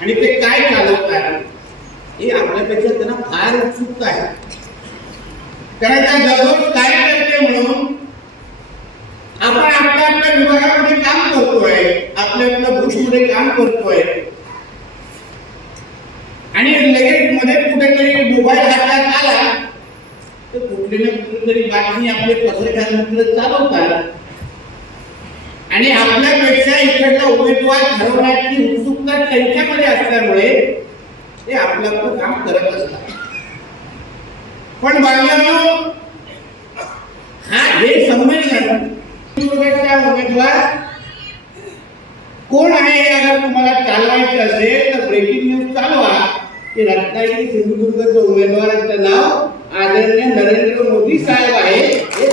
आणि ते काय चालवतात हे आपल्यापेक्षा त्यांना फार उत्सुकता आहे. कारण त्या दररोज काय करते म्हणून? आपण आपल्या आपल्या विभागामध्ये काम करतोय आपल्या आपल्या बुशमध्ये काम करतोय. आणि लगेच मध्ये कुठेतरी मोबाईल हातात आला तर कुठली ना कुठेतरी बातमी आपले पत्रकार मित्र चालवतात. आणि आपल्यापेक्षा इकडला उमेदवार ठरवण्याची उत्सुकता त्यांच्यामध्ये असल्यामुळे ते आपलं आपलं काम करत असतात. पण बांधवांनो हा हे संमेलन सिंधुदुर्गाचा उमेदवार कोण आहे हे अगर तुम्हाला चालवायचं असेल तर ब्रेकिंग न्यूज चालवा. की रत्नागिरी सिंधुदुर्गचं उमेदवाराचं नाव आदरणीय नरेंद्र मोदी साहेब आहे हे